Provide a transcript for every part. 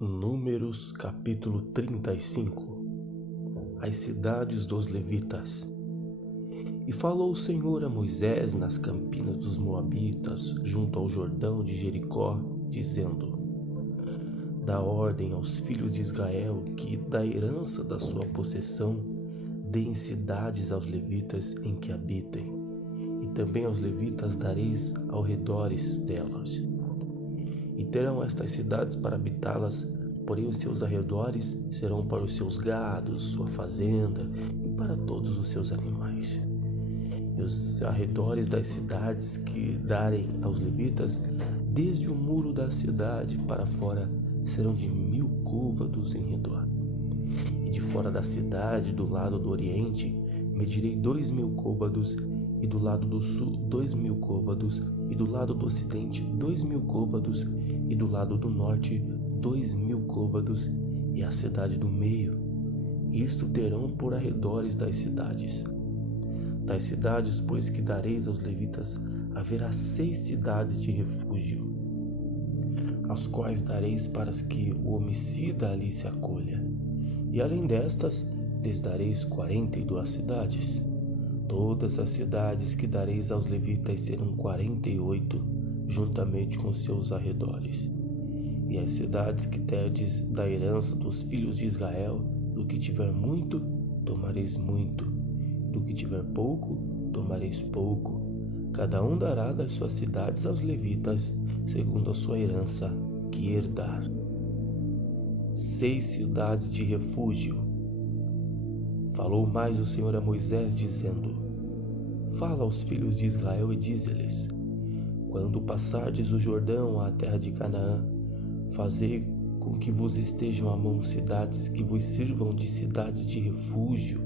Números capítulo 35. As cidades dos levitas. E falou o Senhor a Moisés nas campinas dos Moabitas, junto ao Jordão de Jericó, dizendo: Dá ordem aos filhos de Israel que, da herança da sua possessão, deem cidades aos levitas em que habitem, e também aos levitas dareis ao redores delas. E terão estas cidades para habitá-las, porém os seus arredores serão para os seus gados, sua fazenda e para todos os seus animais. E os arredores das cidades que darem aos levitas, desde o muro da cidade para fora, serão de 1000 côvados em redor. E de fora da cidade, do lado do oriente, medirei 2000 côvados, e do lado do sul 2000 côvados, e do lado do ocidente 2000 côvados, e do lado do norte 2000 côvados, e a cidade do meio. Isto terão por arredores das cidades. Das cidades, pois, que dareis aos levitas, haverá 6 cidades de refúgio, as quais dareis para que o homicida ali se acolha. E além destas, lhes dareis 42 cidades. Todas as cidades que dareis aos levitas serão 48, juntamente com seus arredores. E as cidades que derdes da herança dos filhos de Israel, do que tiver muito, tomareis muito, do que tiver pouco, tomareis pouco. Cada um dará das suas cidades aos levitas, segundo a sua herança que herdar. 6 cidades de refúgio. Falou mais o Senhor a Moisés, dizendo: Fala aos filhos de Israel e dize-lhes: Quando passardes o Jordão à terra de Canaã, fazei com que vos estejam à mão cidades que vos sirvam de cidades de refúgio,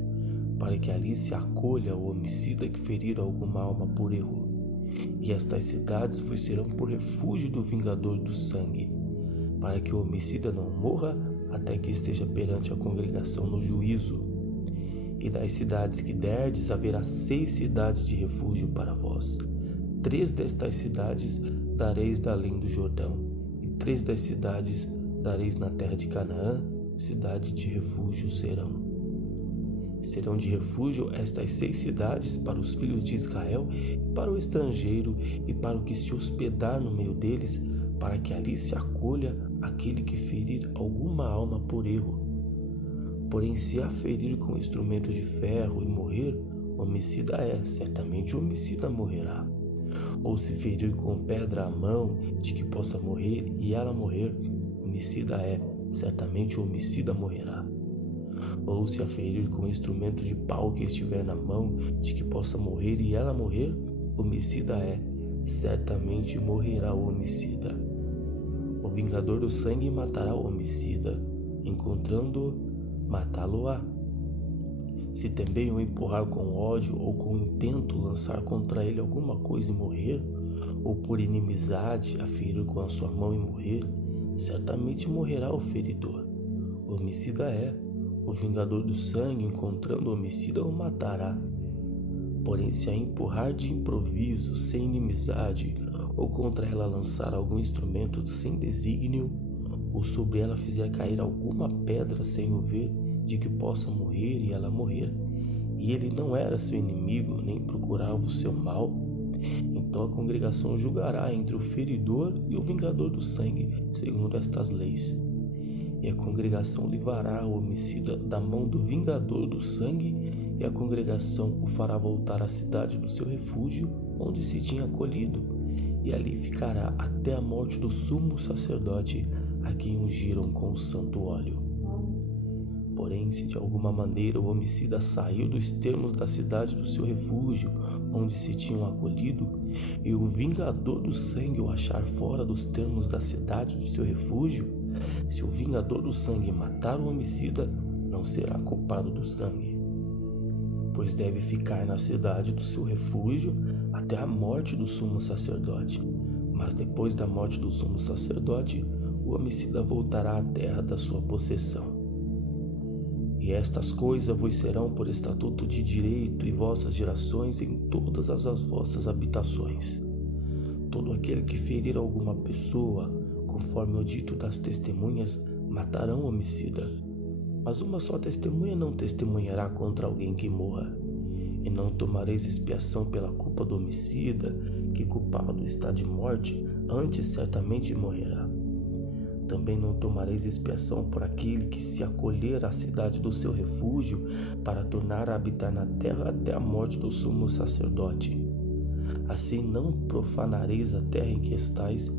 para que ali se acolha o homicida que ferir alguma alma por erro. E estas cidades vos serão por refúgio do vingador do sangue, para que o homicida não morra até que esteja perante a congregação no juízo. E das cidades que derdes haverá 6 cidades de refúgio para vós. 3 destas cidades dareis da além do Jordão, e 3 das cidades dareis na terra de Canaã, cidade de refúgio serão. Serão de refúgio estas 6 cidades para os filhos de Israel, e para o estrangeiro, e para o que se hospedar no meio deles, para que ali se acolha aquele que ferir alguma alma por erro. Porém, se a ferir com instrumento de ferro e morrer, homicida é, certamente o homicida morrerá. Ou se ferir com pedra a mão de que possa morrer e ela morrer, homicida é, certamente o homicida morrerá. Ou se a ferir com instrumento de pau que estiver na mão de que possa morrer e ela morrer, homicida é, certamente morrerá o homicida. O vingador do sangue matará o homicida, encontrando-o, matá-lo-á. Se também o empurrar com ódio ou com intento lançar contra ele alguma coisa e morrer, ou por inimizade a ferir com a sua mão e morrer, certamente morrerá o feridor. O homicida é, o vingador do sangue, encontrando o homicida, o matará. Porém, se a empurrar de improviso, sem inimizade, ou contra ela lançar algum instrumento sem desígnio, ou sobre ela fizer cair alguma pedra sem o ver, de que possa morrer e ela morrer, e ele não era seu inimigo, nem procurava o seu mal, então a congregação julgará entre o feridor e o vingador do sangue, segundo estas leis. E a congregação livrará o homicida da mão do vingador do sangue, e a congregação o fará voltar à cidade do seu refúgio, onde se tinha acolhido, e ali ficará até a morte do sumo sacerdote, a quem ungiram com o santo óleo. Porém, se de alguma maneira o homicida saiu dos termos da cidade do seu refúgio, onde se tinham acolhido, e o vingador do sangue o achar fora dos termos da cidade do seu refúgio, se o vingador do sangue matar o homicida, não será culpado do sangue, pois deve ficar na cidade do seu refúgio até a morte do sumo sacerdote. Mas depois da morte do sumo sacerdote, o homicida voltará à terra da sua possessão. E estas coisas vos serão por estatuto de direito e vossas gerações em todas as vossas habitações. Todo aquele que ferir alguma pessoa, Conforme o dito das testemunhas, matarão o homicida. Mas uma só testemunha não testemunhará contra alguém que morra. E não tomareis expiação pela culpa do homicida, que culpado está de morte, antes certamente morrerá. Também não tomareis expiação por aquele que se acolher à cidade do seu refúgio, para tornar a habitar na terra até a morte do sumo sacerdote. Assim não profanareis a terra em que estais,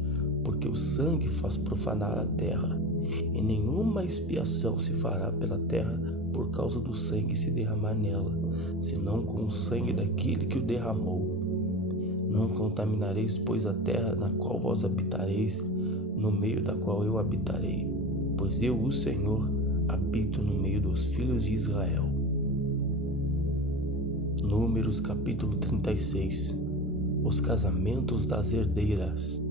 porque o sangue faz profanar a terra, e nenhuma expiação se fará pela terra por causa do sangue que se derramar nela, senão com o sangue daquele que o derramou. Não contaminareis, pois, a terra na qual vós habitareis, no meio da qual eu habitarei, pois eu, o Senhor, habito no meio dos filhos de Israel. Números capítulo 36. Os casamentos das herdeiras.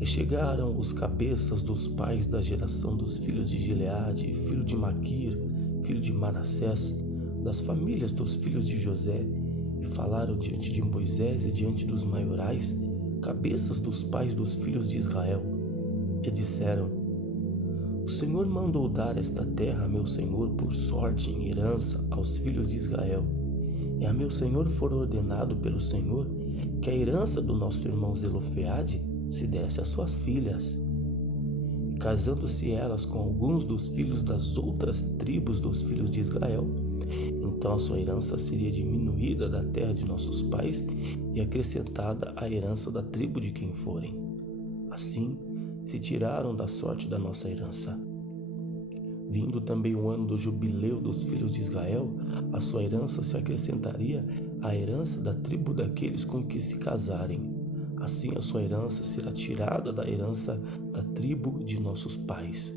E chegaram os cabeças dos pais da geração dos filhos de Gileade, filho de Maquir, filho de Manassés, das famílias dos filhos de José, e falaram diante de Moisés e diante dos maiorais, cabeças dos pais dos filhos de Israel, e disseram: O Senhor mandou dar esta terra a meu senhor por sorte em herança aos filhos de Israel. E a meu senhor for ordenado pelo Senhor que a herança do nosso irmão Zelofeade se desse às suas filhas. E casando-se elas com alguns dos filhos das outras tribos dos filhos de Israel, então a sua herança seria diminuída da terra de nossos pais e acrescentada à herança da tribo de quem forem. Assim se tiraram da sorte da nossa herança. Vindo também o ano do jubileu dos filhos de Israel, a sua herança se acrescentaria à herança da tribo daqueles com que se casarem. Assim a sua herança será tirada da herança da tribo de nossos pais.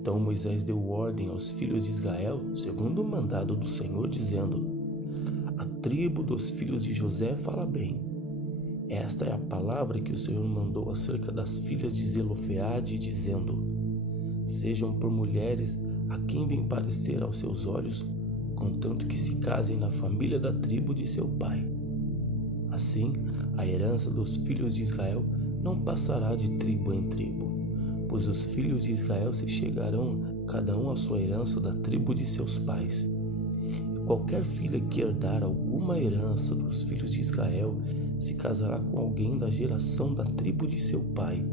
Então Moisés deu ordem aos filhos de Israel, segundo o mandado do Senhor, dizendo: A tribo dos filhos de José fala bem. Esta é a palavra que o Senhor mandou acerca das filhas de Zelofeade, dizendo: Sejam por mulheres a quem bem parecer aos seus olhos, contanto que se casem na família da tribo de seu pai. Assim, a herança dos filhos de Israel não passará de tribo em tribo, pois os filhos de Israel se chegarão cada um à sua herança da tribo de seus pais. E qualquer filha que herdar alguma herança dos filhos de Israel se casará com alguém da geração da tribo de seu pai,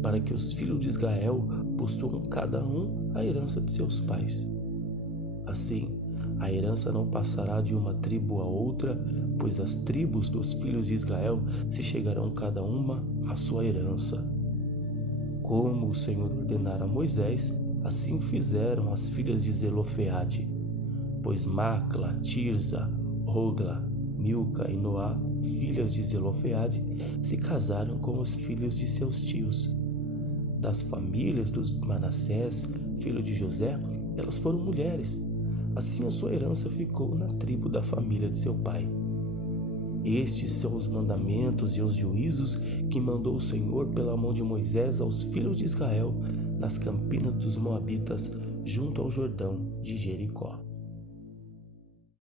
para que os filhos de Israel possuam cada um a herança de seus pais. Assim, a herança não passará de uma tribo a outra, pois as tribos dos filhos de Israel se chegarão cada uma à sua herança. Como o Senhor ordenara a Moisés, assim fizeram as filhas de Zelofeade, pois Macla, Tirza, Ogla, Milca e Noá, filhas de Zelofeade, se casaram com os filhos de seus tios. Das famílias dos Manassés, filho de José, elas foram mulheres. Assim a sua herança ficou na tribo da família de seu pai. Estes são os mandamentos e os juízos que mandou o Senhor pela mão de Moisés aos filhos de Israel nas campinas dos Moabitas, junto ao Jordão de Jericó.